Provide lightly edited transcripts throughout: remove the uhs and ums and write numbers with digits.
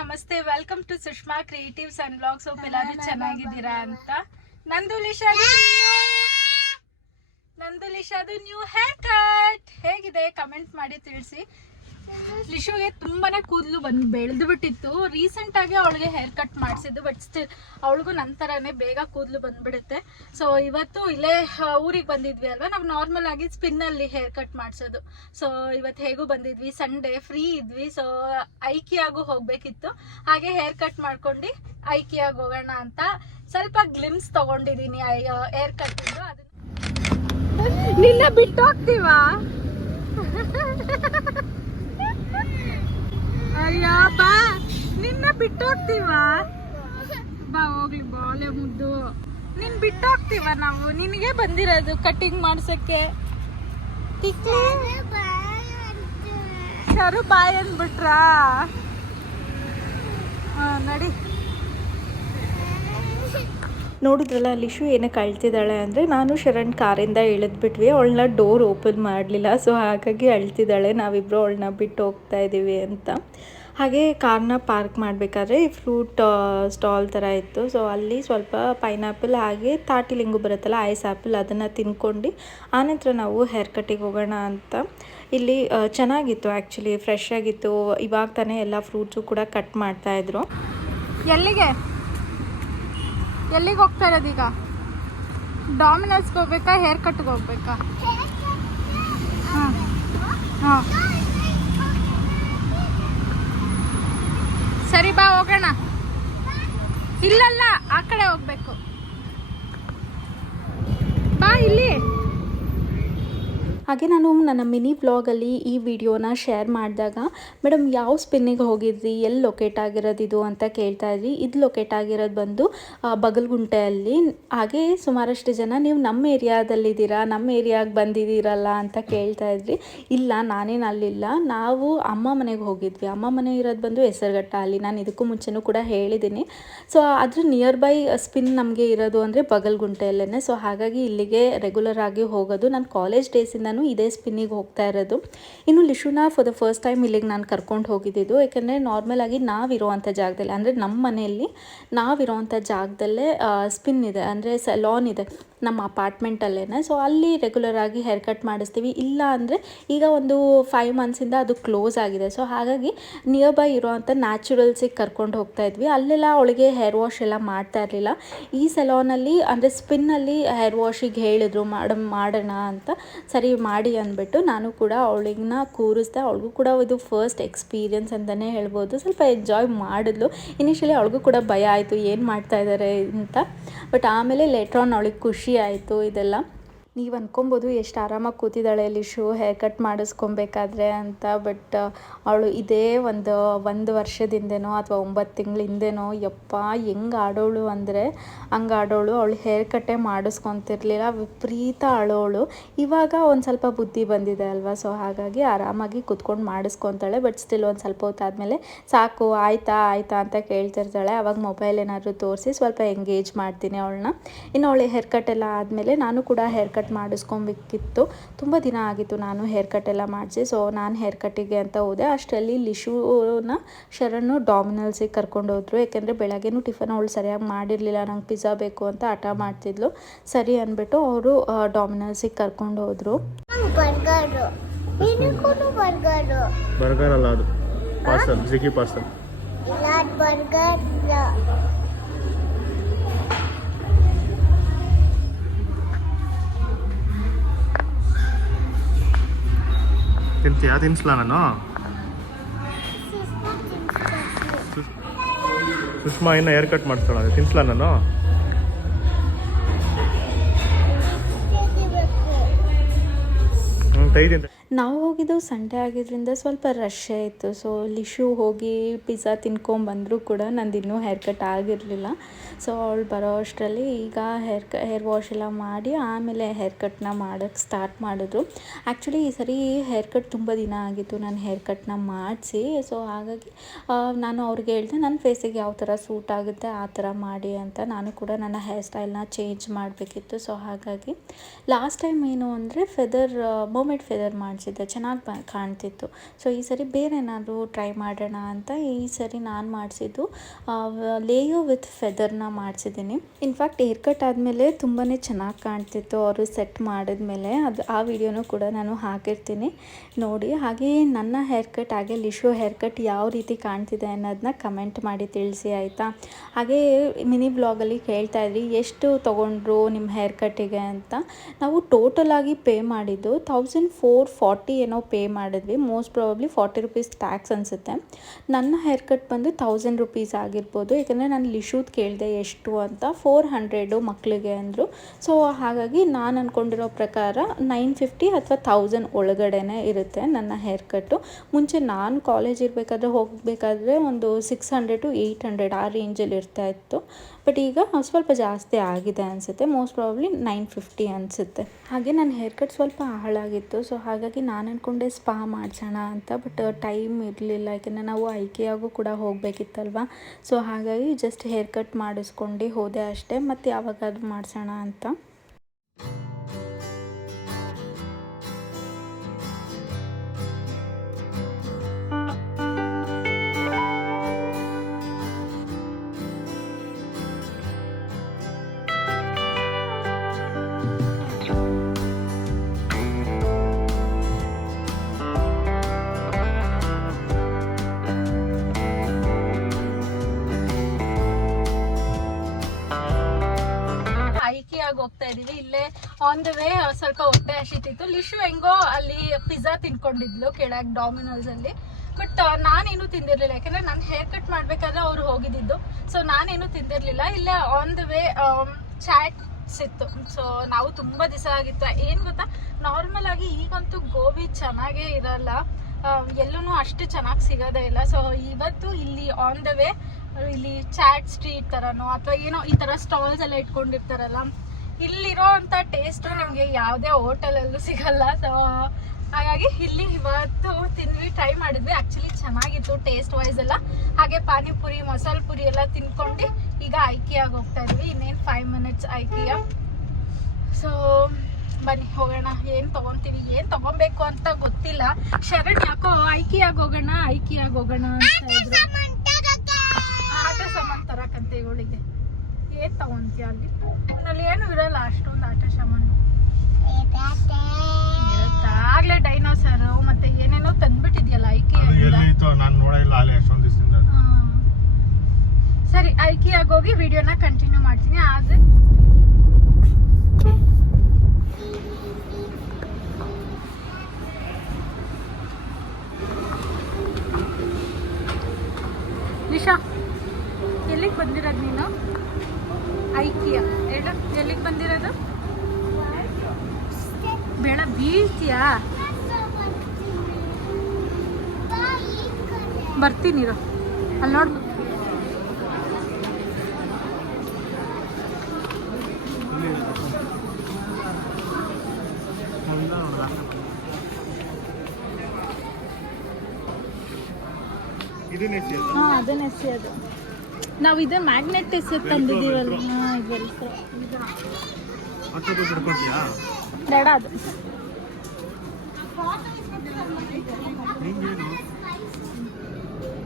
ನಮಸ್ತೆ, welcome to Sushma creatives and blogs. ಎಲ್ಲರೂ ಚೆನ್ನಾಗಿದ್ದೀರಾ ಅಂತ. ನಂದು ಲಿಶಾದು ನ್ಯೂ ಹೇರ್ ಕಟ್ ಹೇಗಿದೆ ಕಮೆಂಟ್ ಮಾಡಿ ತಿಳಿಸಿ. ಲಿಶುಗೆ ತುಂಬಾನೇ ಕೂದಲು ಬೆಳೆದು ಬಿಟ್ಟಿತ್ತು. ರೀಸೆಂಟ್ ಆಗಿ ಅವಳಿಗೆ ಹೇರ್ ಕಟ್ ಮಾಡಿಸಿದ್ದು, ಬಟ್ ಸ್ಟಿಲ್ ಅವಳಿಗೂ ನಂತರನೇ ಬೇಗ ಕೂದಲು ಬಂದ್ಬಿಡುತ್ತೆ. ಸೊ ಇವತ್ತು ಇಲ್ಲೇ ಊರಿಗೆ ಬಂದಿದ್ವಿ ಅಲ್ವಾ, ನಾವು ನಾರ್ಮಲ್ ಆಗಿ ಸ್ಪಿನ್ ಅಲ್ಲಿ ಹೇರ್ ಕಟ್ ಮಾಡಿಸೋದು. ಸೊ ಇವತ್ತು ಹೇಗೂ ಬಂದಿದ್ವಿ, ಸಂಡೇ ಫ್ರೀ ಇದ್ವಿ. ಸೊ ಐಕಿಯಾಗೂ ಹೋಗ್ಬೇಕಿತ್ತು, ಹಾಗೆ ಹೇರ್ ಕಟ್ ಮಾಡ್ಕೊಂಡು ಐಕಿಯಾಗ ಹೋಗೋಣ ಅಂತ ಸ್ವಲ್ಪ ಗ್ಲಿಮ್ಸ್ ತಗೊಂಡಿದೀನಿ ಹೇರ್ ಕಟ್ ಇದ್ದು. ಅದನ್ನ ನಿನ್ನ ಬಿಟ್ಟು ಹೋಗ್ತೀವಾ? ಅಯ್ಯೋ ಬಾ, ನಿನ್ನ ಬಿಟ್ಟು ಹೋಗ್ತೀವಾ? ಬಾ ಹೋಗ್ಲಿ, ಬಾಲೆ ಮುದ್ದು, ನಿನ್ ಬಿಟ್ಟು ಹೋಗ್ತೀವ ನಾವು. ನಿನಗೆ ಬಂದಿರೋದು ಕಟಿಂಗ್ ಮಾಡ್ಸಕ್ಕೆ. ಸರು ಬಾಯ್ ಅಂದ್ಬಿಟ್ರಾ? ನಡಿ. ನೋಡಿದ್ರಲ್ಲ ಲಿಶು ಏನಕ್ಕೆ ಅಳ್ತಿದ್ದಾಳೆ ಅಂದರೆ, ನಾನು ಶರಣ್ ಕಾರಿಂದ ಇಳಿದ್ಬಿಟ್ವಿ, ಅವಳನ್ನ ಡೋರ್ ಓಪನ್ ಮಾಡಲಿಲ್ಲ. ಸೊ ಹಾಗಾಗಿ ಅಳ್ತಿದ್ದಾಳೆ, ನಾವಿಬ್ಬರು ಅವಳನ್ನ ಬಿಟ್ಟು ಹೋಗ್ತಾ ಇದ್ದೀವಿ ಅಂತ. ಹಾಗೆ ಕಾರ್ನ ಪಾರ್ಕ್ ಮಾಡಬೇಕಾದ್ರೆ ಫ್ರೂಟ್ ಸ್ಟಾಲ್ ಥರ ಇತ್ತು. ಸೊ ಅಲ್ಲಿ ಸ್ವಲ್ಪ ಪೈನಾಪಲ್ ಹಾಗೆ ತಾಟಿಲಿಂಗು ಬರುತ್ತಲ್ಲ, ಐಸ್ ಆ್ಯಪಲ್, ಅದನ್ನು ತಿನ್ಕೊಂಡು ಆನಂತರ ನಾವು ಹೇರ್ ಕಟ್ಟಿಗೆ ಹೋಗೋಣ ಅಂತ. ಇಲ್ಲಿ ಚೆನ್ನಾಗಿತ್ತು, ಆ್ಯಕ್ಚುಲಿ ಫ್ರೆಶ್ ಆಗಿತ್ತು. ಇವಾಗ ತಾನೇ ಎಲ್ಲ ಫ್ರೂಟ್ಸು ಕೂಡ ಕಟ್ ಮಾಡ್ತಾಯಿದ್ರು. ಎಲ್ಲಿಗೆ ಹೋಗ್ತಾ ಇರೋದೀಗ? ಡಾಮಿನೋಸ್ಗೆ ಹೋಗ್ಬೇಕಾ, ಹೇರ್ ಕಟ್ಗೆ ಹೋಗ್ಬೇಕಾ? ಹಾಂ ಸರಿ, ಬಾ ಹೋಗೋಣ. ಇಲ್ಲಲ್ಲ, ಆ ಕಡೆ ಹೋಗ್ಬೇಕು. ಬಾ ಇಲ್ಲಿ. ಹಾಗೆ ನಾನು ನನ್ನ ಮಿನಿ ವ್ಲಾಗಲ್ಲಿ ಈ ವಿಡಿಯೋನ ಶೇರ್ ಮಾಡಿದಾಗ, ಮೇಡಮ್ ಯಾವ ಸ್ಪಿನ್ನಿಗೆ ಹೋಗಿದ್ರಿ, ಎಲ್ಲಿ ಲೊಕೇಟ್ ಆಗಿರೋದು ಇದು ಅಂತ ಕೇಳ್ತಾ ಇದ್ರಿ. ಇದು ಲೊಕೇಟ್ ಆಗಿರೋದು ಬಂದು ಬಗಲ್ಗುಂಟೆಯಲ್ಲಿ. ಹಾಗೆ ಸುಮಾರಷ್ಟು ಜನ ನೀವು ನಮ್ಮ ಏರಿಯಾದಲ್ಲಿದ್ದೀರಾ, ನಮ್ಮ ಏರಿಯಾಗೆ ಬಂದಿದ್ದೀರಲ್ಲ ಅಂತ ಕೇಳ್ತಾ ಇದ್ರಿ. ಇಲ್ಲ, ನಾನೇನು ಅಲ್ಲಿಲ್ಲ, ನಾವು ಅಮ್ಮ ಮನೆಗೆ ಹೋಗಿದ್ವಿ. ಅಮ್ಮ ಮನೆ ಇರೋದು ಬಂದು ಹೆಸರುಘಟ್ಟ. ಅಲ್ಲಿ ನಾನು ಇದಕ್ಕೂ ಮುಂಚೆನೂ ಕೂಡ ಹೇಳಿದ್ದೀನಿ. ಸೊ ಅದ್ರ ನಿಯರ್ ಬೈ ಸ್ಪಿನ್ ನಮಗೆ ಇರೋದು ಅಂದರೆ ಬಗಲ್ಗುಂಟೆಯಲ್ಲೇ. ಸೊ ಹಾಗಾಗಿ ಇಲ್ಲಿಗೆ ರೆಗ್ಯುಲರ್ ಆಗಿ ಹೋಗೋದು. ನಾನು ಕಾಲೇಜ್ ಡೇಸಿಂದ ಇದೇ ಸ್ಪಿನ್ನಿಗೆ ಹೋಗ್ತಾ ಇರೋದು. ಇನ್ನು ಲಿಶುನ ಫಾರ್ ದ ಫಸ್ಟ್ ಟೈಮ್ ಇಲ್ಲಿಗೆ ನಾನು ಕರ್ಕೊಂಡು ಹೋಗಿದ್ದು. ಯಾಕೆಂದರೆ ನಾರ್ಮಲ್ ಆಗಿ ನಾವಿರೋವಂಥ ಜಾಗದಲ್ಲಿ, ಅಂದರೆ ನಮ್ಮ ಮನೆಯಲ್ಲಿ ನಾವಿರೋವಂಥ ಜಾಗದಲ್ಲೇ ಸ್ಪಿನ್ ಇದೆ, ಅಂದರೆ ಸೆಲಾನ್ ಇದೆ ನಮ್ಮ ಅಪಾರ್ಟ್ಮೆಂಟಲ್ಲೇ. ಸೊ ಅಲ್ಲಿ ರೆಗ್ಯುಲರ್ ಆಗಿ ಹೇರ್ ಕಟ್ ಮಾಡಿಸ್ತೀವಿ. ಇಲ್ಲ ಅಂದರೆ ಈಗ ಒಂದು 5 ಮಂತ್ಸಿಂದ ಅದು ಕ್ಲೋಸ್ ಆಗಿದೆ. ಸೊ ಹಾಗಾಗಿ ನಿಯರ್ ಬೈ ಇರೋವಂಥ ನ್ಯಾಚುರಲ್ಸಿಗೆ ಕರ್ಕೊಂಡು ಹೋಗ್ತಾ ಇದ್ವಿ. ಅಲ್ಲೆಲ್ಲ ಅವಳಿಗೆ ಹೇರ್ ವಾಶ್ ಎಲ್ಲ ಮಾಡ್ತಾ ಇರಲಿಲ್ಲ. ಈ ಸೆಲಾನಲ್ಲಿ ಅಂದರೆ ಸ್ಪಿನ್ನಲ್ಲಿ ಹೇರ್ ವಾಶಿಗೆ ಹೇಳಿದ್ರು ಮಾಡೋಣ ಅಂತ. ಸರಿ ಮಾಡಿ ಅಂದ್ಬಿಟ್ಟು ನಾನು ಕೂಡ ಅವಳಿಗನ್ನ ಕೂರಿಸ್ದೆ. ಅವಳಿಗೂ ಕೂಡ ಇದು ಫಸ್ಟ್ ಎಕ್ಸ್ಪೀರಿಯನ್ಸ್ ಅಂತಲೇ ಹೇಳ್ಬೋದು. ಸ್ವಲ್ಪ ಎಂಜಾಯ್ ಮಾಡಿದ್ಲು. ಇನಿಷಿಯಲಿ ಅವಳಿಗೂ ಕೂಡ ಭಯ ಆಯಿತು, ಏನು ಮಾಡ್ತಾ ಇದ್ದಾರೆ ಅಂತ. ಬಟ್ ಆಮೇಲೆ ಲೇಟ್ರ್ ಆನ್ ಅವಳಿಗೆ ಖುಷಿ ಆಯಿತು ಇದೆಲ್ಲ. ನೀವು ಅಂದ್ಕೊಬೋದು ಎಷ್ಟು ಆರಾಮಾಗಿ ಕೂತಿದ್ದಾಳೆ ಲಿಶು ಹೇರ್ ಕಟ್ ಮಾಡಿಸ್ಕೊಬೇಕಾದ್ರೆ ಅಂತ. ಬಟ್ ಅವಳು ಇದೇ ಒಂದು ವರ್ಷದಿಂದನೋ ಅಥವಾ 9 ತಿಂಗಳ ಹಿಂದೆನೋ ಯಪ್ಪ ಹೆಂಗೆ ಆಡೋಳು ಅಂದರೆ ಹಂಗೆ ಆಡೋಳು. ಅವಳು ಹೇರ್ ಕಟ್ಟೇ ಮಾಡಿಸ್ಕೊತಿರ್ಲಿಲ್ಲ, ವಿಪರೀತ ಆಳೋಳು. ಇವಾಗ ಒಂದು ಸ್ವಲ್ಪ ಬುದ್ಧಿ ಬಂದಿದೆ ಅಲ್ವಾ, ಸೊ ಹಾಗಾಗಿ ಆರಾಮಾಗಿ ಕುತ್ಕೊಂಡು ಮಾಡಿಸ್ಕೊತಾಳೆ. ಬಟ್ ಸ್ಟಿಲ್ ಒಂದು ಸ್ವಲ್ಪ ಹೊತ್ತಾದಮೇಲೆ ಸಾಕು ಆಯಿತಾ ಅಂತ ಕೇಳ್ತಿರ್ತಾಳೆ. ಅವಾಗ ಮೊಬೈಲ್ ಏನಾದರೂ ತೋರಿಸಿ ಸ್ವಲ್ಪ ಎಂಗೇಜ್ ಮಾಡ್ತೀನಿ ಅವಳನ್ನ. ಇನ್ನು ಅವಳು ಹೇರ್ ಕಟ್ ಎಲ್ಲ ಆದಮೇಲೆ ನಾನು ಕೂಡ ಹೇರ್ ಕಟ್ ಮಾಡಿಸ್ಕೊಬೇಕಿತ್ತು. ತುಂಬ ದಿನ ಆಗಿತ್ತು ನಾನು ಹೇರ್ ಕಟ್ ಎಲ್ಲ ಮಾಡಿಸಿ. ಸೊ ನಾನು ಹೇರ್ ಕಟ್ಟಿಗೆ ಅಂತ ಹೋದೆ. ಅಷ್ಟರಲ್ಲಿ ಲಿಶುನ ಶರಣು ಡಾಮಿನಲ್ಸಿಗೆ ಕರ್ಕೊಂಡೋದ್ರು. ಯಾಕೆಂದರೆ ಬೆಳಗ್ಗೆನೂ ಟಿಫನ್ ಅವಳು ಸರಿಯಾಗಿ ಮಾಡಿರಲಿಲ್ಲ, ನಂಗೆ ಪಿಜ್ಜಾ ಬೇಕು ಅಂತ ಹಠ ಮಾಡ್ತಿದ್ಲು. ಸರಿ ಅಂದ್ಬಿಟ್ಟು ಅವರು ಡಾಮಿನಲ್ಸಿಗೆ ಕರ್ಕೊಂಡು ಹೋದರು. ಬರ್ಗರ್ ಅಲ್ಲ, ಅದು ಪಾರ್ಸಲ್, ಜಿಗಿ ಪಾರ್ಸಲ್. ತಿಂತೀಯಾ? ತಿನ್ಸ್ಲಾ ನಾನು? ಸುಷ್ಮಾ ಇನ್ನು ಹೇರ್ ಕಟ್ ಮಾಡಿಸ್ತಾಳೆ, ತಿನ್ಸ್ಲಾ ನಾನು? ನಾವು ಹೋಗಿದ್ದು ಸಂಡೇ ಆಗಿದ್ದರಿಂದ ಸ್ವಲ್ಪ ರಶ್ಶೇ ಇತ್ತು. ಸೊ ಲಿಶು ಹೋಗಿ ಪಿಜ್ಜಾ ತಿನ್ಕೊಂಬಂದರೂ ಕೂಡ ನಂದು ಇನ್ನೂ ಹೇರ್ ಕಟ್ ಆಗಿರಲಿಲ್ಲ. ಸೊ ಅವಳು ಬರೋ ಅಷ್ಟರಲ್ಲಿ ಈಗ ಹೇರ್ ವಾಶ್ ಎಲ್ಲ ಮಾಡಿ ಆಮೇಲೆ ಹೇರ್ ಕಟ್ನ ಮಾಡೋಕ್ಕೆ ಸ್ಟಾರ್ಟ್ ಮಾಡಿದ್ರು. ಆ್ಯಕ್ಚುಲಿ ಈ ಸರಿ ಹೇರ್ ಕಟ್ ತುಂಬ ದಿನ ಆಗಿತ್ತು ನಾನು ಹೇರ್ ಕಟ್ನ ಮಾಡಿಸಿ. ಸೊ ಹಾಗಾಗಿ ನಾನು ಅವ್ರಿಗೆ ಹೇಳಿದೆ ನನ್ನ ಫೇಸಿಗೆ ಯಾವ ಥರ ಸೂಟ್ ಆಗುತ್ತೆ ಆ ಥರ ಮಾಡಿ ಅಂತ. ನಾನು ಕೂಡ ನನ್ನ ಹೇರ್ ಸ್ಟೈಲ್ನ ಚೇಂಜ್ ಮಾಡಬೇಕಿತ್ತು. ಸೊ ಹಾಗಾಗಿ ಲಾಸ್ಟ್ ಟೈಮ್ ಏನು ಅಂದರೆ ಮರ್ಮೇಡ್ ಫೆದರ್ ಮಾಡಿಸಿದ್ದೆ, ಚೆನ್ನಾಗಿ ಕಾಣ್ತಿತ್ತು. ಸೊ ಈ ಸರಿ ಬೇರೆ ಏನಾದರೂ ಟ್ರೈ ಮಾಡೋಣ ಅಂತ ಈ ಸರಿ ನಾನು ಮಾಡಿಸಿದ್ದು ಲೇಯೋ ವಿತ್ ಫೆದರ್ನ ಮಾಡಿಸಿದ್ದೀನಿ. ಇನ್ಫ್ಯಾಕ್ಟ್ ಹೇರ್ ಕಟ್ ಆದಮೇಲೆ ತುಂಬಾ ಚೆನ್ನಾಗಿ ಕಾಣ್ತಿತ್ತು ಅವರು ಸೆಟ್ ಮಾಡಿದ್ಮೇಲೆ. ಆ ವಿಡಿಯೋನೂ ಕೂಡ ನಾನು ಹಾಕಿರ್ತೀನಿ ನೋಡಿ. ಹಾಗೆ ನನ್ನ ಹೇರ್ ಕಟ್ ಹಾಗೆ ಲಿಶು ಹೇರ್ ಕಟ್ ಯಾವ ರೀತಿ ಕಾಣ್ತಿದೆ ಅನ್ನೋದನ್ನ ಕಮೆಂಟ್ ಮಾಡಿ ತಿಳಿಸಿ ಆಯಿತಾ. ಹಾಗೆ ಮಿನಿ ಬ್ಲಾಗಲ್ಲಿ ಕೇಳ್ತಾ ಇದ್ರಿ ಎಷ್ಟು ತೊಗೊಂಡ್ರು ನಿಮ್ಮ ಹೇರ್ ಕಟ್ಟಿಗೆ ಅಂತ. ನಾವು ಟೋಟಲಾಗಿ ಪೇ ಮಾಡಿದ್ದು 1440 ಏನೋ ಪೇ ಮಾಡಿದ್ವಿ. ಮೋಸ್ಟ್ ಪ್ರಾಬಬ್ಲಿ 40 ರೂಪೀಸ್ ಟ್ಯಾಕ್ಸ್ ಅನಿಸುತ್ತೆ. ನನ್ನ ಹೇರ್ ಕಟ್ ಬಂದು 1000 ರೂಪೀಸ್ ಆಗಿರ್ಬೋದು. ಯಾಕಂದರೆ ನಾನು ಲಿಶೂದ್ ಕೇಳಿದೆ ಎಷ್ಟು ಅಂತ, 400 ಮಕ್ಕಳಿಗೆ ಅಂದರು. ಸೊ ಹಾಗಾಗಿ ನಾನು ಅಂದ್ಕೊಂಡಿರೋ ಪ್ರಕಾರ 950 ಅಥವಾ 1000 ಒಳಗಡೆನೇ ಇರುತ್ತೆ ನನ್ನ ಹೇರ್ ಕಟ್ಟು. ಮುಂಚೆ ನಾನು ಕಾಲೇಜ್ ಹೋಗಬೇಕಾದ್ರೆ ಒಂದು 600 to 800 ಆ ರೇಂಜಲ್ಲಿ ಇರ್ತಾ ಇತ್ತು. ಬಟ್ ಈಗ ಸ್ವಲ್ಪ ಜಾಸ್ತಿ ಆಗಿದೆ ಅನಿಸುತ್ತೆ. ಮೋಸ್ಟ್ ಪ್ರಾಬಬ್ಲಿ 950 ಅನಿಸುತ್ತೆ. ಹಾಗೆ ನನ್ನ ಹೇರ್ ಕಟ್ ಸ್ವಲ್ಪ ಹಾಳಾಗಿತ್ತು. ಸೊ ಹಾಗಾಗಿ ನಾನು ಅಂದ್ಕೊಂಡೆ ಸ್ಪಾ ಮಾಡಿಸೋಣ ಅಂತ. ಬಟ್ ಟೈಮ್ ಇರಲಿಲ್ಲ, ಯಾಕೆಂದರೆ ನಾವು ಐಕೆಯಾಗೂ ಕೂಡ ಹೋಗಬೇಕಿತ್ತಲ್ವ. ಸೊ ಹಾಗಾಗಿ ಜಸ್ಟ್ ಹೇರ್ ಕಟ್ ಮಾಡಿಸ್ಕೊಂಡು ಹೋದೆ ಅಷ್ಟೇ. ಮತ್ತು ಯಾವಾಗಾದ್ರೂ ಮಾಡಿಸೋಣ ಅಂತ. ಹೋಗ್ತಾ ಇದೀವಿ. ಇಲ್ಲೇ ಆನ್ ದ ವೇ ಸ್ವಲ್ಪ ಹೊಟ್ಟೆ ಹಸಿತಿತ್ತು. ಲಿಶು ಹೆಂಗೋ ಅಲ್ಲಿ ಪಿಜ್ಜಾ ತಿನ್ಕೊಂಡಿದ್ಲು ಕೆಳಗೆ ಡಾಮಿನೋಸ್ ಅಲ್ಲಿ. ಬಟ್ ನಾನೇನು ತಿಂದಿರ್ಲಿಲ್ಲ, ಯಾಕಂದ್ರೆ ನಾನು ಹೇರ್ ಕಟ್ ಮಾಡ್ಬೇಕಾದ್ರೆ ಅವ್ರು ಹೋಗಿದ್ದು. ಸೊ ನಾನೇನು ತಿಂದಿರ್ಲಿಲ್ಲ. ಇಲ್ಲೇ ಆನ್ ದ ವೇ ಚಾಟ್ಸ್ ಇತ್ತು. ಸೊ ನಾವು ತುಂಬಾ ದಿವಸ ಆಗಿತ್ತು. ಏನ್ ಗೊತ್ತಾ, ನಾರ್ಮಲ್ ಆಗಿ ಈಗಂತೂ ಗೋಬಿ ಚೆನ್ನಾಗೇ ಇರಲ್ಲ, ಎಲ್ಲೂ ಅಷ್ಟು ಚೆನ್ನಾಗಿ ಸಿಗೋದೇ ಇಲ್ಲ. ಸೊ ಇವತ್ತು ಇಲ್ಲಿ ಆನ್ ದ ವೇ ಇಲ್ಲಿ ಚಾಟ್ ಸ್ಟ್ರೀಟ್ ತರನೋ ಅಥವಾ ಏನೋ ಈ ತರ ಸ್ಟಾಲ್ಸ್ ಎಲ್ಲ ಇಟ್ಕೊಂಡಿರ್ತಾರಲ್ಲ, ಇಲ್ಲಿರೋ ಅಂತ ಟೇಸ್ಟ್ ನಿಮ್ಗೆ ಯಾವುದೇ ಹೋಟೆಲಲ್ಲೂ ಸಿಗಲ್ಲ. ಸೊ ಹಾಗಾಗಿ ಇಲ್ಲಿ ಇವತ್ತು ತಿಂದ್ವಿ, ಟ್ರೈ ಮಾಡಿದ್ವಿ. ಆಕ್ಚುಲಿ ಚೆನ್ನಾಗಿತ್ತು ಟೇಸ್ಟ್ ವೈಸ್ ಎಲ್ಲ. ಹಾಗೆ ಪಾನಿಪುರಿ, ಮಸಾಲೆ ಪುರಿ ಎಲ್ಲ ತಿನ್ಕೊಂಡು ಈಗ ಐಕಿಯಾಗಿ ಹೋಗ್ತಾ ಇದ್ವಿ. ಇನ್ನೇನು 5 minutes ಐಕಿಯಾ. ಸೊ ಬನ್ನಿ ಹೋಗೋಣ. ಏನ್ ತಗೊಂತೀವಿ, ಏನ್ ತಗೊಬೇಕು ಅಂತ ಗೊತ್ತಿಲ್ಲ. ಶರಣ್ ಯಾಕೋ ಐಕಿಯಾಗಿ ಹೋಗೋಣ ಅಂತ ಇದ್ರು. ಆಟ ಸಾಮಾನು ತರಕಂತ ಇವಳಿಗೆ. ಏನ್ ತಗೊಂತೀಯ ಅಲ್ಲಿ ಏನು ಇರಲ್ಲ ಅಷ್ಟೊಂದು ಆಟ ಸಾಮಾನು ಇರುತ್ತಾ. ಆಗ್ಲೇ ಡೈನೋಸರ್ ಮತ್ತೆ ಏನೇನೋ ತಂದ್ಬಿಟ್ಟಿದ್ಯಲ್ಲ ಸರಿ, ಐಕಿಯಾಗಿ ಹೋಗಿ ವಿಡಿಯೋನ ಕಂಟಿನ್ಯೂ ಮಾಡ್ತೀನಿ. ಆದ್ರೆ ನಿಶಾ ಎಲ್ಲಿಗೆ ಬಂದಿರೋದು ನೀನು? ಐಕಿಯಾ ಹೇಳ, ಎಲ್ಲಿಗೆ ಬಂದಿರೋದು? ಬೇಡ ಬೀಳ್ತೀಯಾ? ಬರ್ತೀನಿರು, ಅಲ್ಲಿ ನೋಡ್. ಹಾಂ ಅದೇ ನೆಸ್ಸಿ. ಅದು ನಾವು ಇದೇ ಮ್ಯಾಗ್ನೆಟ್ ತಂದಿದ್ದೀವಲ್ಲ, ಬೇಡ ಅದು.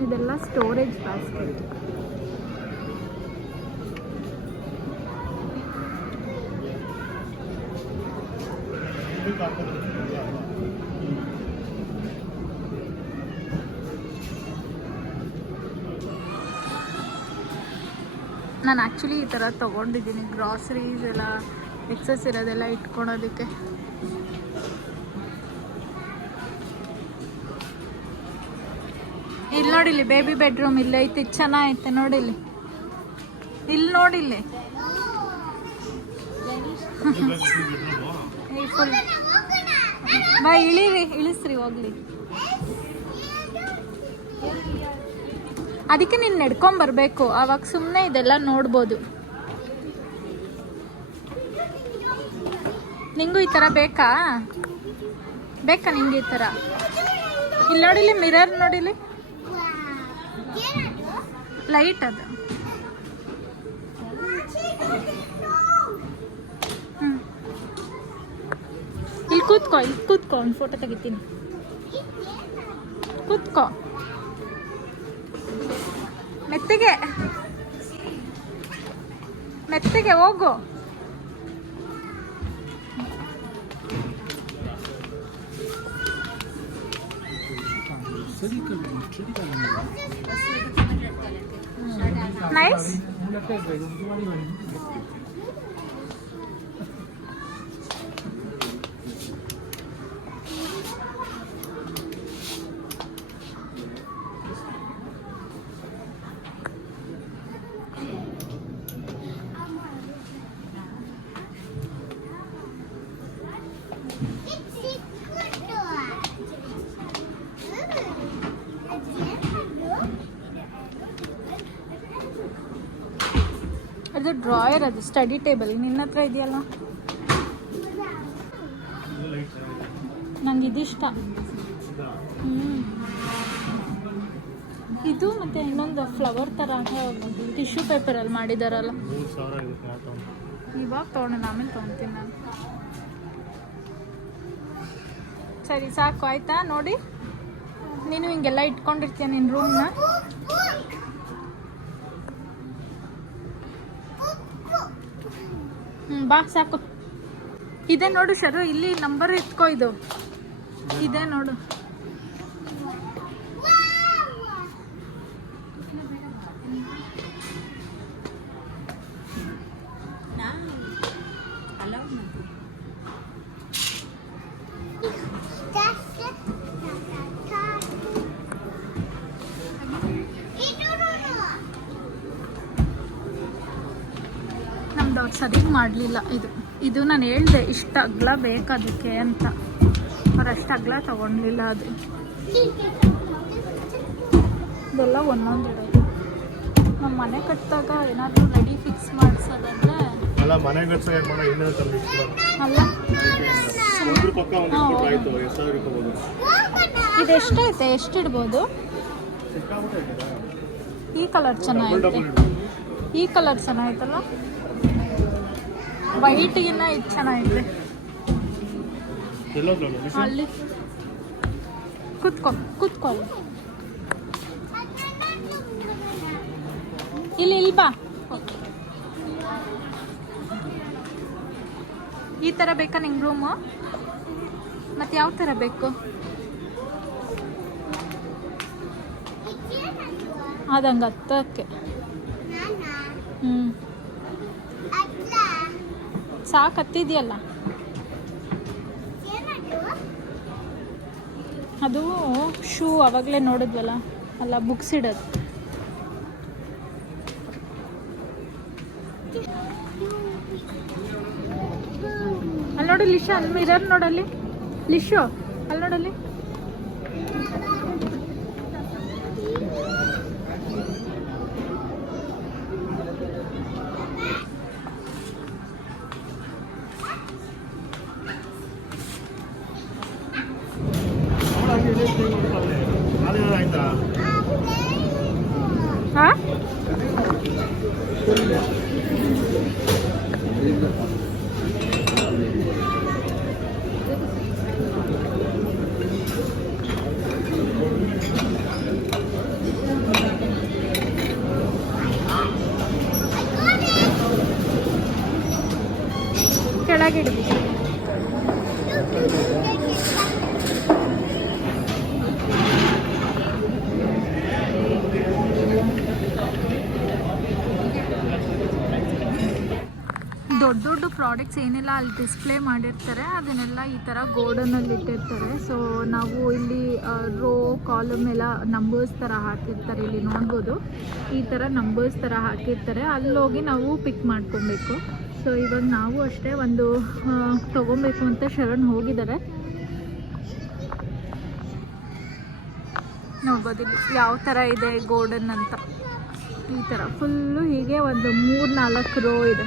ಇದೆಲ್ಲ ಸ್ಟೋರೇಜ್ ಬಾಸ್ಕೆಟ್. ನಾನು ಆ್ಯಕ್ಚುಲಿ ಈ ಥರ ತೊಗೊಂಡಿದ್ದೀನಿ, ಗ್ರಾಸರೀಸ್ ಎಲ್ಲ ಎಕ್ಸಸ್ ಇರೋದೆಲ್ಲ ಇಟ್ಕೊಳೋದಕ್ಕೆ. ಇಲ್ಲಿ ನೋಡಿಲ್ಲಿ ಬೇಬಿ ಬೆಡ್ರೂಮ್ ಇಲ್ಲೇ ಐತಿ, ಚೆನ್ನಾಗೈತೆ ನೋಡಿಲ್ಲಿ. ಇಲ್ಲಿ ನೋಡಿಲ್ಲಿ ಫುಲ್. ಬಾ ಇಳಿರಿ, ಇಳಿಸ್ರಿ ಹೋಗ್ಲಿ. ಅದಕ್ಕೆ ನೀನು ನಡ್ಕೊಂಬರ್ಬೇಕು, ಆವಾಗ ಸುಮ್ಮನೆ ಇದೆಲ್ಲ ನೋಡ್ಬೋದು. ನಿಂಗೂ ಈ ಥರ ಬೇಕಾ ನಿಂಗೆ ಈ ಥರ? ಇಲ್ಲಿ ನೋಡಿಲಿ, ಮಿರರ್ ನೋಡಿಲಿ, ಲೈಟ್ ಅದು. ಇಲ್ಲಿ ಕೂತ್ಕೋ ಒಂದು ಫೋಟೋ ತೆಗಿತೀನಿ. ಕೂತ್ಕೋ ಮೆತ್ತಗೆ ಹೋಗು. ನೈಸ್. ಅದು ಡ್ರಾಯರ್, ಅದು ಸ್ಟಡಿ ಟೇಬಲ್ ನಿನ್ನ ಹತ್ರ ಇದೆಯಲ್ಲ. ನಂಗೆ ಇದಿಷ್ಟ. ಇದು ಮತ್ತೆ ಇನ್ನೊಂದು ಫ್ಲವರ್ ಥರ ಟಿಶ್ಯೂ ಪೇಪರಲ್ಲಿ ಮಾಡಿದಾರಲ್ಲ. ಇವಾಗ ತೊಗೊಂಡು ಆಮೇಲೆ ತೊಗೊತೀನಿ ನಾನು. ಸರಿ ಸಾಕು ಆಯ್ತಾ? ನೋಡಿ ನೀನು ಹಿಂಗೆಲ್ಲ ಇಟ್ಕೊಂಡಿರ್ತೀಯ ನಿನ್ನ ರೂಮ್ನ. ಬಾ ಸಾಕು. ಇದೆ ನೋಡು ಶರು, ಇಲ್ಲಿ ನಂಬರ್ ಎತ್ಕೋ. ಇದು ಇದೆ ನೋಡು. ನಮ್ದು ಅವ್ರು ಸರಿ ಮಾಡಲಿಲ್ಲ. ಇದು ನಾನು ಹೇಳ್ದೆ ಇಷ್ಟು ಅಗಲ ಬೇಕಾದಕ್ಕೆ ಅಂತ, ಅವ್ರು ಅಷ್ಟು ಅಗಲ ತಗೊಳ್ಲಿಲ್ಲ. ಅದು ಇದೆಲ್ಲ ಒಂದೊಂದು ಇರೋದು. ನಮ್ಮ ಮನೆ ಕಟ್ಟಿದಾಗ ಏನಾದರೂ ರೆಡಿ ಫಿಕ್ಸ್ ಮಾಡಿಸೋದಂದ್ರೆ ಅಲ್ಲ, ಮನೆ ಕಟ್ಸೋಕೆ ಅಲ್ಲ. ಇದು ಎಷ್ಟೈತೆ? ಎಷ್ಟಿಡ್ಬೋದು? ಈ ಕಲರ್ ಚೆನ್ನಾಗೈತೆ. ಈ ಕಲರ್ ಚೆನ್ನಾಗೈತಲ್ಲ, ವೈಟ್ಗಿನ್ನ ಇದು ಚೆನ್ನಾಗಿದೆ. ಅಲ್ಲಿ ಕೂತ್ಕೊ ಇಲ್ಲಿ ಬಾ. ಈ ಥರ ಬೇಕಾ ನಿಂಗೆ ರೂಮು? ಮತ್ತೆ ಯಾವ ಥರ ಬೇಕು? ಅದಂಗೆ ಹತ್ತಕ್ಕೆ. ಸಾಕು, ಹತ್ತಿದೆಯಲ್ಲ. ಅದು ಶೂ ಅವಾಗಲೇ ನೋಡಿದ್ವಲ್ಲ, ಅಲ್ಲ ಬುಕ್ಸ್ ಇಡೋದು. ಅಲ್ಲಿ ನೋಡಿ ಲಿಶಾ, ಅಲ್ಲಿ ಮಿರರ್ ನೋಡಲ್ಲಿ. ಲಿಶು ಅಲ್ಲಿ ನೋಡಲ್ಲಿ. ಹಾ ಕೆಳಗಿಡಿ. ದೊಡ್ಡ ದೊಡ್ಡ ಪ್ರಾಡಕ್ಟ್ಸ್ ಏನೆಲ್ಲ ಅಲ್ಲಿ ಡಿಸ್ಪ್ಲೇ ಮಾಡಿರ್ತಾರೆ ಅದನ್ನೆಲ್ಲ ಈ ಥರ ಗೋಡನಲ್ಲಿ ಇಟ್ಟಿರ್ತಾರೆ. ಸೊ ನಾವು ಇಲ್ಲಿ ರೋ ಕಾಲಮ್ ಎಲ್ಲ ನಂಬರ್ಸ್ ಥರ ಹಾಕಿರ್ತಾರೆ, ಇಲ್ಲಿ ನೋಡ್ಬೋದು. ಈ ಥರ ನಂಬರ್ಸ್ ಥರ ಹಾಕಿರ್ತಾರೆ, ಅಲ್ಲೋಗಿ ನಾವು ಪಿಕ್ ಮಾಡ್ಕೊಬೇಕು. ಸೊ ಇವಾಗ ನಾವು ಅಷ್ಟೇ ಒಂದು ತೊಗೊಬೇಕು ಅಂತ ಶರಣ್ ಹೋಗಿದ್ದಾರೆ. ನೋಡ್ಬೋದು ಇಲ್ಲಿ ಯಾವ ಥರ ಇದೆ ಗೋಲ್ಡನ್ ಅಂತ. ಈ ಥರ ಫುಲ್ಲು ಹೀಗೆ ಒಂದು 3-4 ರೋ ಇದೆ.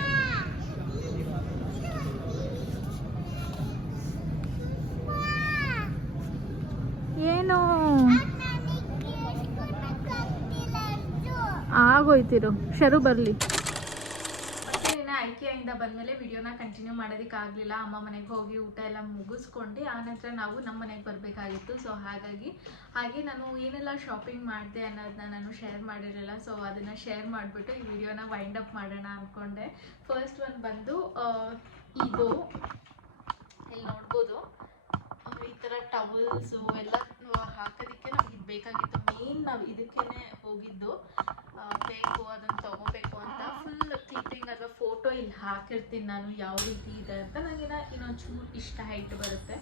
ಏನು ಆಗೋಯ್ತಿರೋ ಶರು ಬರಲಿ. ಆಯ್ಕೆ ಕಡೆಯಿಂದ ಬಂದಮೇಲೆ ವಿಡಿಯೋನ ಕಂಟಿನ್ಯೂ ಮಾಡೋದಕ್ಕಾಗಲಿಲ್ಲ. ಅಮ್ಮ ಮನೆಗೆ ಹೋಗಿ ಊಟ ಎಲ್ಲ ಮುಗಿಸ್ಕೊಂಡು ಆನಂತರ ನಾವು ನಮ್ಮ ಮನೆಗೆ ಬರಬೇಕಾಗಿತ್ತು. ಸೊ ಹಾಗೆ ನಾನು ಏನೆಲ್ಲ ಶಾಪಿಂಗ್ ಮಾಡಿದೆ ಅನ್ನೋದನ್ನ ನಾನು ಶೇರ್ ಮಾಡಿರಲಿಲ್ಲ. ಸೊ ಅದನ್ನು ಶೇರ್ ಮಾಡಿಬಿಟ್ಟು ಈ ವಿಡಿಯೋನ ವೈಂಡ್ ಅಪ್ ಮಾಡೋಣ ಅಂದ್ಕೊಂಡೆ. ಫಸ್ಟ್ ಒಂದು ಬಂದು ಇದು ಇಲ್ಲಿ ನೋಡ್ಬೋದು, ಈ ಥರ ಟವಲ್ಸು ಎಲ್ಲ ಹಾಕೋದಕ್ಕೆ ನಮ್ಗೆ ಇದು ಬೇಕಾಗಿತ್ತು. ಮೇನ್ ನಾವು ಇದಕ್ಕೇ ಹೋಗಿದ್ದು, ಬೇಕು ಅದನ್ನು ತೊಗೋಬೇಕು ಅಂತ. ಫುಲ್ ಕ್ಲಿಪ್ಪಿಂಗ್ ಅಥವಾ ಫೋಟೋ ಇಲ್ಲಿ ಹಾಕಿರ್ತೀನಿ ನಾನು ಯಾವ ರೀತಿ ಇದೆ ಅಂತ. ನನಗೆ ಇನ್ನೊಂದು ಚೂರು ಇಷ್ಟ ಹೈಟ್ ಬರುತ್ತೆ.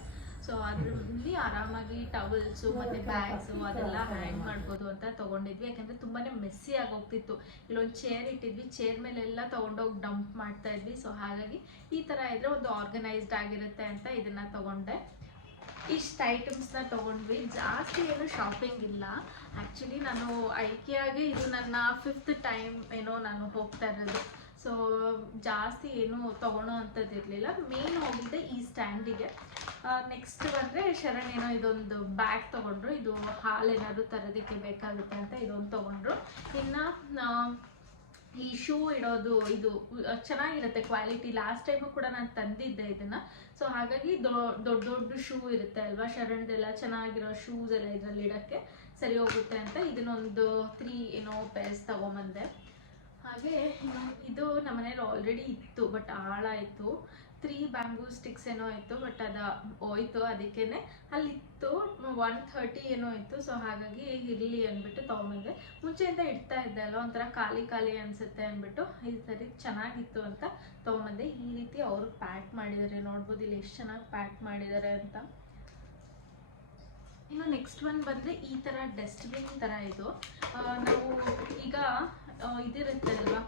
ಸೊ ಅದರಲ್ಲಿ ಆರಾಮಾಗಿ ಟವಲ್ಸು ಮತ್ತು ಬ್ಯಾಗ್ಸು ಅದೆಲ್ಲ ಹ್ಯಾಂಗ್ ಮಾಡ್ಬೋದು ಅಂತ ತೊಗೊಂಡಿದ್ವಿ. ಯಾಕೆಂದರೆ ತುಂಬಾ ಮೆಸ್ಸಿ ಆಗೋಗ್ತಿತ್ತು. ಇಲ್ಲೊಂದು ಚೇರ್ ಇಟ್ಟಿದ್ವಿ, ಚೇರ್ ಮೇಲೆಲ್ಲ ತೊಗೊಂಡೋಗಿ ಡಂಪ್ ಮಾಡ್ತಾ ಇದ್ವಿ. ಸೊ ಹಾಗಾಗಿ ಈ ಥರ ಇದ್ದರೆ ಒಂದು ಆರ್ಗನೈಸ್ಡ್ ಆಗಿರುತ್ತೆ ಅಂತ ಇದನ್ನು ತೊಗೊಂಡೆ. ಇಷ್ಟು ಐಟಮ್ಸ್ನ ತೊಗೊಂಡ್ವಿ. ಜಾಸ್ತಿ ಏನು ಶಾಪಿಂಗ್ ಇಲ್ಲ. ಆ್ಯಕ್ಚುಲಿ ನಾನು ಐಕಿಯಾಗೆ ಇದು ನನ್ನ 5th ಟೈಮ್ ಏನೋ ನಾನು ಹೋಗ್ತಾ ಇರೋದು. ಸೊ ಜಾಸ್ತಿ ಏನು ತೊಗೊಳೋ ಅಂಥದ್ದು ಇರಲಿಲ್ಲ. ಮೇನ್ ಹೋಗಿದ್ದೆ ಈ ಸ್ಟ್ಯಾಂಡಿಗೆ. ನೆಕ್ಸ್ಟ್ ಬಂದರೆ ಶರಣ್ ಏನೋ ಇದೊಂದು ಬ್ಯಾಗ್ ತೊಗೊಂಡ್ರು. ಇದು ಹಾಲು ಏನಾದರೂ ತರೋದಕ್ಕೆ ಬೇಕಾಗುತ್ತೆ ಅಂತ ಇದೊಂದು ತೊಗೊಂಡ್ರು. ಇನ್ನು ಈ ಶೂ ಇಡೋದು ಇದು ಚೆನ್ನಾಗಿರುತ್ತೆ ಕ್ವಾಲಿಟಿ. ಲಾಸ್ಟ್ ಟೈಮು ಕೂಡ ನಾನು ತಂದಿದ್ದೆ ಇದನ್ನು. ಸೊ ಹಾಗಾಗಿ ದೊಡ್ಡ ಶೂ ಇರುತ್ತೆ ಅಲ್ವಾ, ಶರಣ್ದೆಲ್ಲ ಚೆನ್ನಾಗಿರೋ ಶೂಸ್ ಎಲ್ಲ ಇದರಲ್ಲಿ ಇಡೋಕ್ಕೆ ಸರಿ ಹೋಗುತ್ತೆ ಅಂತ ಇದನ್ನೊಂದು 3 ಪೇರ್ಸ್ ತೊಗೊಂಬಂದೆ. ಹಾಗೆ ಇದು ನಮ್ಮ ಮನೇಲಿ ಆಲ್ರೆಡಿ ಇತ್ತು, ಬಟ್ ಹಾಳಾಯಿತು. 3 ಬ್ಯಾಂಬೂ ಸ್ಟಿಕ್ಸ್ ಏನೋ ಇತ್ತು, ಬಟ್ ಅದು ಹೋಯ್ತು. ಅದಕ್ಕೇ ಅಲ್ಲಿತ್ತು 130 ಏನೋ ಇತ್ತು. ಸೊ ಹಾಗಾಗಿ ಇರಲಿ ಅಂದ್ಬಿಟ್ಟು ತೊಗೊಂಬಂದೆ. ಮುಂಚೆಯಿಂದ ಇಡ್ತಾ ಇದ್ದೆ ಅಲ್ವ, ಒಂಥರ ಖಾಲಿ ಅನಿಸುತ್ತೆ ಅಂದ್ಬಿಟ್ಟು ಈ ಸರಿ ಚೆನ್ನಾಗಿತ್ತು ಅಂತ ತೊಗೊಂಬಂದೆ. ಈ ರೀತಿ ಅವರು ಪ್ಯಾಕ್ ಮಾಡಿದ್ದಾರೆ, ನೋಡ್ಬೋದು ಇಲ್ಲಿ ಎಷ್ಟು ಚೆನ್ನಾಗಿ ಪ್ಯಾಕ್ ಮಾಡಿದ್ದಾರೆ ಅಂತ. ಇನ್ನು ನೆಕ್ಸ್ಟ್ ಒನ್ ಬಂದರೆ ಈ ಥರ ಡಸ್ಟ್ಬಿನ್ ಥರ ಇದು. ನಾವು ಈಗ ಇದಿರುತ್ತೆ ಅಲ್ವಾ,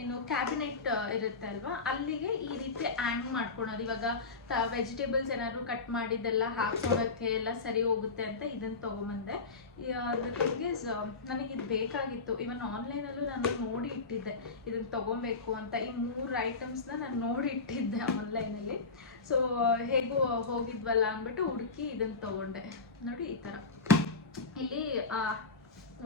ಏನು ಕ್ಯಾಬಿನೆಟ್ ಇರುತ್ತೆ ಅಲ್ವಾ, ಅಲ್ಲಿಗೆ ಈ ರೀತಿ ಹ್ಯಾಂಗ್ ಮಾಡ್ಕೊಳೋದು. ಇವಾಗ ವೆಜಿಟೇಬಲ್ಸ್ ಏನಾದ್ರು ಕಟ್ ಮಾಡಿದ್ದೆಲ್ಲ ಹಾಕೋಳಕ್ಕೆ ಎಲ್ಲ ಸರಿ ಹೋಗುತ್ತೆ ಅಂತ ಇದನ್ನು ತೊಗೊಂಬಂದೆ. ನನಗಿದು ಬೇಕಾಗಿತ್ತು. ಇವನ್ ಆನ್ಲೈನಲ್ಲೂ ನಾನು ನೋಡಿ ಇಟ್ಟಿದ್ದೆ ಇದನ್ನು ತೊಗೊಬೇಕು ಅಂತ. ಈ 3 ಐಟಮ್ಸ್ನ ನಾನು ನೋಡಿ ಇಟ್ಟಿದ್ದೆ ಆನ್ಲೈನಲ್ಲಿ. ಸೊ ಹೇಗೂ ಹೋಗಿದ್ವಲ್ಲ ಅಂದ್ಬಿಟ್ಟು ಹುಡುಕಿ ಇದನ್ನು ತೊಗೊಂಡೆ. ನೋಡಿ ಈ ಥರ ಇಲ್ಲಿ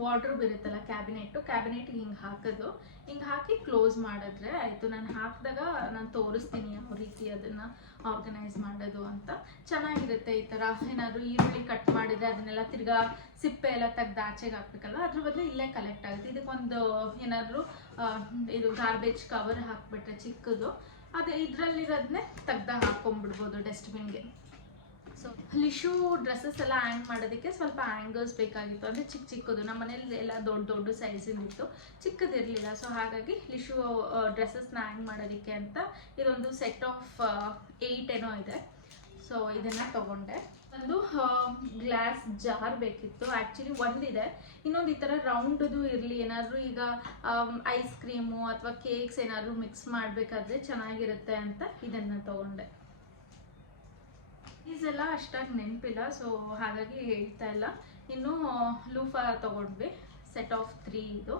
ವಾರ್ಡ್ರೋಬ್ ಇರುತ್ತಲ್ಲ, ಕ್ಯಾಬಿನೆಟ್ಗೆ ಹಿಂಗೆ ಹಾಕೋದು, ಹಿಂಗೆ ಹಾಕಿ ಕ್ಲೋಸ್ ಮಾಡಿದ್ರೆ ಆಯಿತು. ನಾನು ಹಾಕಿದಾಗ ನಾನು ತೋರಿಸ್ತೀನಿ ಯಾವ ರೀತಿ ಅದನ್ನು ಆರ್ಗನೈಸ್ ಮಾಡೋದು ಅಂತ. ಚೆನ್ನಾಗಿರುತ್ತೆ. ಈ ಥರ ಏನಾದರೂ ಈರುಳ್ಳಿ ಕಟ್ ಮಾಡಿದರೆ ಅದನ್ನೆಲ್ಲ ತಿರ್ಗಾ ಸಿಪ್ಪೆ ಎಲ್ಲ ತೆಗ್ದು ಆಚೆಗೆ ಹಾಕ್ಬೇಕಲ್ವ, ಅದ್ರ ಬದಲು ಇಲ್ಲೇ ಕಲೆಕ್ಟ್ ಆಗುತ್ತೆ. ಇದಕ್ಕೊಂದು ಏನಾದರೂ ಇದು ಗಾರ್ಬೇಜ್ ಕವರ್ ಹಾಕ್ಬಿಟ್ರೆ ಚಿಕ್ಕದು, ಅದು ಇದರಲ್ಲಿರೋದನ್ನೇ ತೆಗ್ದು ಹಾಕ್ಕೊಂಬಿಡ್ಬೋದು ಡಸ್ಟ್ಬಿನ್ಗೆ. ಸೊ ಲಿಶು ಡ್ರೆಸ್ಸಸ್ ಎಲ್ಲ ಹ್ಯಾಂಗ್ ಮಾಡೋದಕ್ಕೆ ಸ್ವಲ್ಪ ಹ್ಯಾಂಗರ್ಸ್ ಬೇಕಾಗಿತ್ತು. ಅಂದರೆ ಚಿಕ್ಕದು, ನಮ್ಮ ಮನೇಲಿ ಎಲ್ಲ ದೊಡ್ಡ ಸೈಜಿಂದಿತ್ತು, ಚಿಕ್ಕದಿರಲಿಲ್ಲ. ಸೊ ಹಾಗಾಗಿ ಲಿಶು ಡ್ರೆಸ್ಸಸ್ನ ಹ್ಯಾಂಗ್ ಮಾಡೋದಕ್ಕೆ ಅಂತ ಇದೊಂದು ಸೆಟ್ ಆಫ್ 8 ಏನೋ ಇದೆ. ಸೊ ಇದನ್ನು ತೊಗೊಂಡೆ. ಒಂದು ಗ್ಲಾಸ್ ಜಾರ್ ಬೇಕಿತ್ತು. ಆ್ಯಕ್ಚುಲಿ ಒಂದಿದೆ, ಇನ್ನೊಂದು ಈ ಥರ ರೌಂಡದು ಇರಲಿ. ಏನಾದರೂ ಈಗ ಐಸ್ ಕ್ರೀಮು ಅಥವಾ ಕೇಕ್ಸ್ ಏನಾದರೂ ಮಿಕ್ಸ್ ಮಾಡಬೇಕಾದ್ರೆ ಚೆನ್ನಾಗಿರುತ್ತೆ ಅಂತ ಇದನ್ನು ತೊಗೊಂಡೆ. ಇದೆಲ್ಲ ಅಷ್ಟಾಗಿ ನೆನಪಿಲ್ಲ, ಸೊ ಹಾಗಾಗಿ ಹೇಳ್ತಾ ಇಲ್ಲ. ಇನ್ನು ಲೂಫಾ ತೊಗೊಂಡ್ವಿ, ಸೆಟ್ ಆಫ್ 3 ಇದು.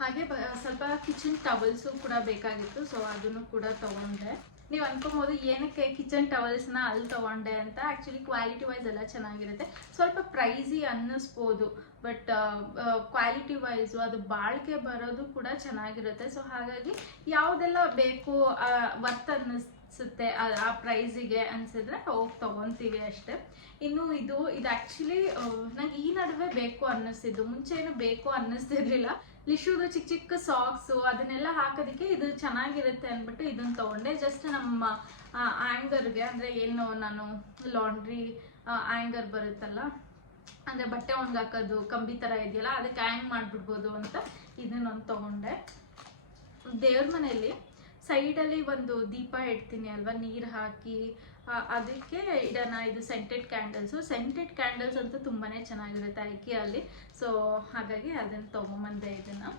ಹಾಗೆ ಸ್ವಲ್ಪ ಕಿಚನ್ ಟವಲ್ಸು ಕೂಡ ಬೇಕಾಗಿತ್ತು. ಸೊ ಅದನ್ನು ಕೂಡ ತೊಗೊಂಡೆ. ನೀವು ಅನ್ಕೊಬೋದು ಏನಕ್ಕೆ ಕಿಚನ್ ಟವಲ್ಸ್ನ ಅಲ್ಲಿ ತೊಗೊಂಡೆ ಅಂತ. ಆ್ಯಕ್ಚುಲಿ ಕ್ವಾಲಿಟಿ ವೈಸ್ ಎಲ್ಲ ಚೆನ್ನಾಗಿರುತ್ತೆ. ಸ್ವಲ್ಪ ಪ್ರೈಸಿ ಅನ್ನಿಸ್ಬೋದು, ಬಟ್ ಕ್ವಾಲಿಟಿ ವೈಸು ಅದು ಬಾಳಿಕೆ ಬರೋದು ಕೂಡ ಚೆನ್ನಾಗಿರುತ್ತೆ. ಸೊ ಹಾಗಾಗಿ ಯಾವುದೆಲ್ಲ ಬೇಕು ವರ್ತ್ ಅನ್ನಿಸುತ್ತೆ ಆ ಪ್ರೈಸಿಗೆ ಅನಿಸಿದ್ರೆ ಹೋಗಿ ತೊಗೊತೀವಿ ಅಷ್ಟೇ. ಇನ್ನು ಇದು ಆ್ಯಕ್ಚುಲಿ ನಂಗೆ ಈ ನಡುವೆ ಬೇಕು ಅನ್ನಿಸ್ತಿದ್ದು, ಮುಂಚೆ ಏನು ಬೇಕು ಅನ್ನಿಸ್ತಿರ್ಲಿಲ್ಲ. ಲಿಶುದು ಚಿಕ್ಕ ಸಾಕ್ಸು ಅದನ್ನೆಲ್ಲ ಹಾಕೋದಕ್ಕೆ ಇದು ಚೆನ್ನಾಗಿರುತ್ತೆ ಅಂದ್ಬಿಟ್ಟು ಇದನ್ನು ತೊಗೊಂಡೆ. ಜಸ್ಟ್ ನಮ್ಮ ಆ್ಯಂಗರ್ಗೆ, ಅಂದರೆ ಏನು ನಾನು ಲಾಂಡ್ರಿ ಆ್ಯಂಗರ್ ಬರುತ್ತಲ್ಲ, ಅಂದರೆ ಬಟ್ಟೆ ಒಣಗಾಕೋದು ಕಂಬಿ ಥರ ಇದೆಯಲ್ಲ, ಅದಕ್ಕೆ ಹ್ಯಾಂಗ್ ಮಾಡಿಬಿಡ್ಬೋದು ಅಂತ ಇದನ್ನೊಂದು ತೊಗೊಂಡೆ. ದೇವ್ರ ಮನೆಯಲ್ಲಿ ಸೈಡಲ್ಲಿ ಒಂದು ದೀಪ ಇಡ್ತೀನಿ ಅಲ್ವಾ, ನೀರು ಹಾಕಿ ಅದಕ್ಕೆ ಇಡೋಣ. ಇದು ಸೆಂಟೆಡ್ ಕ್ಯಾಂಡಲ್ಸ್ ಅಂತೂ ತುಂಬಾ ಚೆನ್ನಾಗಿರುತ್ತೆ ಐಕಿಯಲ್ಲಿ. ಸೊ ಹಾಗಾಗಿ ಅದನ್ನು ತೊಗೊಂಬಂದೆ. ಇದನ್ನು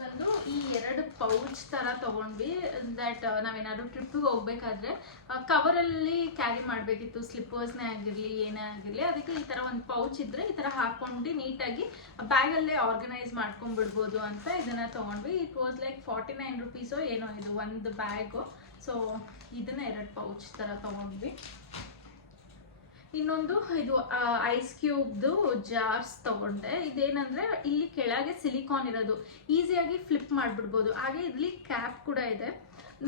ಬಂದು ಈ 2 ಪೌಚ್ ಥರ ತೊಗೊಂಡ್ವಿ. ದ್ಯಾಟ್ ನಾವೇನಾದ್ರು ಟ್ರಿಪ್ಪಿಗೆ ಹೋಗ್ಬೇಕಾದ್ರೆ ಕವರಲ್ಲಿ ಕ್ಯಾರಿ ಮಾಡಬೇಕಿತ್ತು, ಸ್ಲಿಪ್ಪರ್ಸ್ನೇ ಆಗಿರಲಿ ಏನೇ ಆಗಿರಲಿ. ಅದಕ್ಕೆ ಈ ಥರ ಒಂದು ಪೌಚ್ ಇದ್ದರೆ ಈ ಥರ ಹಾಕ್ಕೊಂಡು ನೀಟಾಗಿ ಬ್ಯಾಗಲ್ಲೇ ಆರ್ಗನೈಸ್ ಮಾಡ್ಕೊಂಡ್ಬಿಡ್ಬೋದು ಅಂತ ಇದನ್ನು ತೊಗೊಂಡ್ವಿ. ಇಟ್ ವಾಸ್ ಲೈಕ್ 49 ರುಪೀಸೋ ಏನೋ ಇದು ಒಂದು ಬ್ಯಾಗು. ಸೊ ಇದನ್ನ 2 ಪೌಚ್ ಥರ ತೊಗೊಂಡ್ವಿ. ಇನ್ನೊಂದು ಇದು ಐಸ್ ಕ್ಯೂಬ್ದು ಜಾರ್ಸ್ ತಗೊಂಡೆ. ಇದೇನಂದ್ರೆ ಇಲ್ಲಿ ಕೆಳಗೆ ಸಿಲಿಕಾನ್ ಇರೋದು, ಈಸಿಯಾಗಿ ಫ್ಲಿಪ್ ಮಾಡಿಬಿಡ್ಬೋದು. ಹಾಗೆ ಇಲ್ಲಿ ಕ್ಯಾಪ್ ಕೂಡ ಇದೆ.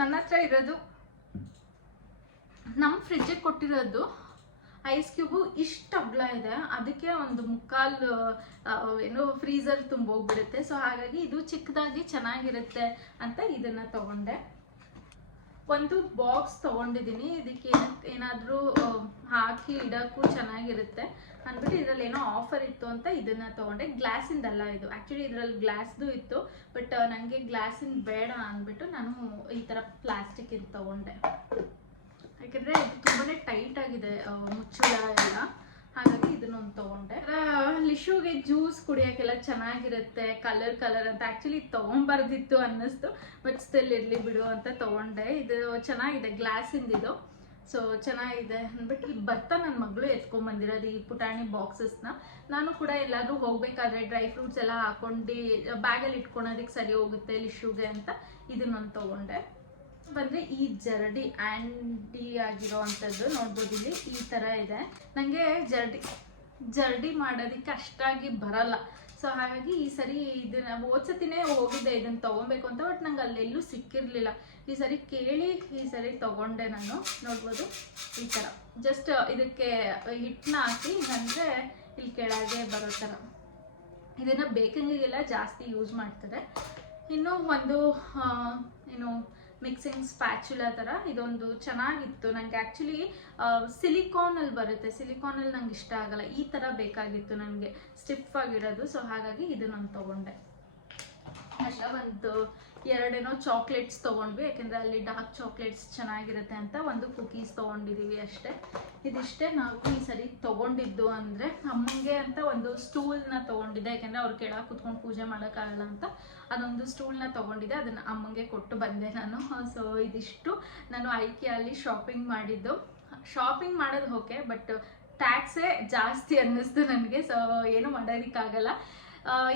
ನನ್ನ ಹತ್ರ ಇರೋದು ನಮ್ಮ ಫ್ರಿಡ್ಜಿಗೆ ಕೊಟ್ಟಿರೋದು ಐಸ್ ಕ್ಯೂಬು ಇಷ್ಟು ಅಗಲ ಇದೆ, ಅದಕ್ಕೆ ಒಂದು ಮುಕ್ಕಾಲು ಏನು ಫ್ರೀಸರ್ ತುಂಬೋಗ್ಬಿಡುತ್ತೆ. ಸೊ ಹಾಗಾಗಿ ಇದು ಚಿಕ್ಕದಾಗಿ ಚೆನ್ನಾಗಿರುತ್ತೆ ಅಂತ ಇದನ್ನ ತಗೊಂಡೆ. ಒಂದು ಬಾಕ್ಸ್ ತಗೊಂಡಿದ್ದೀನಿ, ಇದಕ್ಕೆ ಏನಾದರೂ ಹಾಕಿ ಇಡೋಕ್ಕೂ ಚೆನ್ನಾಗಿರುತ್ತೆ ಅಂದ್ಬಿಟ್ಟು ಇದರಲ್ಲಿ ಏನೋ ಆಫರ್ ಇತ್ತು ಅಂತ ಇದನ್ನ ತಗೊಂಡೆ. ಗ್ಲಾಸಿಂದಲ್ಲ ಇದು, ಆ್ಯಕ್ಚುಲಿ ಇದರಲ್ಲಿ ಗ್ಲಾಸ್ದು ಇತ್ತು, ಬಟ್ ನನಗೆ ಗ್ಲಾಸಿಂದ ಬೇಡ ಅಂದ್ಬಿಟ್ಟು ನಾನು ಈ ಥರ ಪ್ಲಾಸ್ಟಿಕ್ ಇದು ತಗೊಂಡೆ. ಯಾಕೆಂದರೆ ಇದು ತುಂಬಾ ಟೈಟ್ ಆಗಿದೆ ಮುಚ್ಚಳ ಎಲ್ಲ, ಹಾಗಾಗಿ ಇದನ್ನೊಂದು ತಗೊಂಡೆ. ಲಿಶುಗೆ ಜ್ಯೂಸ್ ಕುಡಿಯೋಕ್ಕೆಲ್ಲ ಚೆನ್ನಾಗಿರುತ್ತೆ, ಕಲರ್ ಅಂತ. ಆ್ಯಕ್ಚುಲಿ ಇದು ತೊಗೊಂಬರ್ದಿತ್ತು ಅನ್ನಿಸ್ತು, ಬಟ್ ಸ್ಟಿಲ್ ಇರಲಿ ಬಿಡು ಅಂತ ತೊಗೊಂಡೆ. ಇದು ಚೆನ್ನಾಗಿದೆ, ಗ್ಲಾಸಿಂದಿದು. ಸೊ ಚೆನ್ನಾಗಿದೆ ಅಂದ್ಬಿಟ್ಟು ಇಲ್ಲಿ ಬರ್ತಾ ನನ್ನ ಮಗಳು ಎತ್ಕೊಂಡ್ಬಂದಿರೋದು ಈ ಪುಟಾಣಿ ಬಾಕ್ಸಸ್ನ. ನಾನು ಕೂಡ ಎಲ್ಲಾದರೂ ಹೋಗಬೇಕಾದ್ರೆ ಡ್ರೈ ಫ್ರೂಟ್ಸ್ ಎಲ್ಲ ಹಾಕೊಂಡು ಬ್ಯಾಗಲ್ಲಿ ಇಟ್ಕೊಳೋದಕ್ಕೆ ಸರಿ ಹೋಗುತ್ತೆ ಲಿಶುಗೆ ಅಂತ ಇದನ್ನೊಂದು ತೊಗೊಂಡೆ. ಬಂದರೆ ಈ ಆ್ಯಂಡಿ ಆಗಿರೋ ಅಂಥದ್ದು ನೋಡ್ಬೋದು, ಇಲ್ಲಿ ಈ ಥರ ಇದೆ. ನನಗೆ ಜರ್ಡಿ ಮಾಡೋದಕ್ಕೆ ಅಷ್ಟಾಗಿ ಬರಲ್ಲ. ಸೊ ಹಾಗಾಗಿ ಈ ಸರಿ ಇದನ್ನ ಓದ್ಸತಿನೇ ಹೋಗಿದ್ದೆ ಇದನ್ನು ತೊಗೊಬೇಕು ಅಂತ, ಬಟ್ ನಂಗೆ ಅಲ್ಲೆಲ್ಲೂ ಸಿಕ್ಕಿರಲಿಲ್ಲ. ಈ ಸರಿ ಕೇಳಿ ಈ ಸರಿ ತೊಗೊಂಡೆ ನಾನು. ನೋಡ್ಬೋದು ಈ ಥರ ಜಸ್ಟ್ ಇದಕ್ಕೆ ಹಿಟ್ಟನ್ನ ಹಾಕಿ ಅಂದರೆ ಇಲ್ಲಿ ಕೆಳಗೆ ಬರೋ ಥರ. ಇದನ್ನು ಬೇಕಿಂಗಿಗೆಲ್ಲ ಜಾಸ್ತಿ ಯೂಸ್ ಮಾಡ್ತಾರೆ. ಇನ್ನು ಒಂದು ಏನು ಮಿಕ್ಸಿಂಗ್ ಸ್ಪ್ಯಾಚುಲಾ ಥರ ಇದೊಂದು ಚೆನ್ನಾಗಿತ್ತು. ನನಗೆ ಆ್ಯಕ್ಚುಲಿ ಸಿಲಿಕಾನಲ್ಲಿ ಬರುತ್ತೆ, ಸಿಲಿಕಾನಲ್ಲಿ ನಂಗೆ ಇಷ್ಟ ಆಗಲ್ಲ, ಈ ಥರ ಬೇಕಾಗಿತ್ತು ನನಗೆ ಸ್ಟಿಫ್ ಆಗಿರೋದು. ಸೊ ಹಾಗಾಗಿ ಇದನ್ನೊಂದು ತೊಗೊಂಡೆ. ಅಲ್ಲ ಒಂದು ಎರಡೇನೋ ಚಾಕ್ಲೇಟ್ಸ್ ತೊಗೊಂಡ್ವಿ, ಯಾಕೆಂದರೆ ಅಲ್ಲಿ ಡಾರ್ಕ್ ಚಾಕ್ಲೇಟ್ಸ್ ಚೆನ್ನಾಗಿರುತ್ತೆ ಅಂತ. ಒಂದು ಕುಕೀಸ್ ತೊಗೊಂಡಿದ್ದೀವಿ ಅಷ್ಟೇ. ಇದಿಷ್ಟೇ ನಾವು ಈ ಸರಿ ತೊಗೊಂಡಿದ್ದು. ಅಂದರೆ ಅಮ್ಮಂಗೆ ಅಂತ ಒಂದು ಸ್ಟೂಲ್ನ ತೊಗೊಂಡಿದ್ದೆ, ಯಾಕೆಂದರೆ ಅವ್ರು ಕೆಳಗೆ ಕೂತ್ಕೊಂಡು ಪೂಜೆ ಮಾಡೋಕ್ಕಾಗಲ್ಲ ಅಂತ ಅದೊಂದು ಸ್ಟೂಲ್ನ ತೊಗೊಂಡಿದ್ದೆ, ಅದನ್ನು ಅಮ್ಮಂಗೆ ಕೊಟ್ಟು ಬಂದೆ ನಾನು. ಸೊ ಇದಿಷ್ಟು ನಾನು ಐಕಿಯಲ್ಲಿ ಶಾಪಿಂಗ್ ಮಾಡಿದ್ದು. ಶಾಪಿಂಗ್ ಮಾಡೋದು ಓಕೆ, ಬಟ್ ಟ್ಯಾಕ್ಸೇ ಜಾಸ್ತಿ ಅನ್ನಿಸ್ತು ನನಗೆ. ಸೊ ಏನು ಮಾಡೋದಕ್ಕಾಗಲ್ಲ.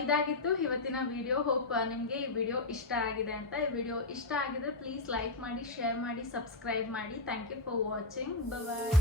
ಇದಾಗಿತ್ತು ಇವತ್ತಿನ ವಿಡಿಯೋ. ಹೋಪ್ ನಿಮಗೆ ಈ ವಿಡಿಯೋ ಇಷ್ಟ ಆಗಿದೆ ಅಂತ. ಈ ವಿಡಿಯೋ ಇಷ್ಟ ಆಗಿದ್ರೆ ಪ್ಲೀಸ್ ಲೈಕ್ ಮಾಡಿ, ಶೇರ್ ಮಾಡಿ, ಸಬ್ಸ್ಕ್ರೈಬ್ ಮಾಡಿ. Thank you for watching. Bye.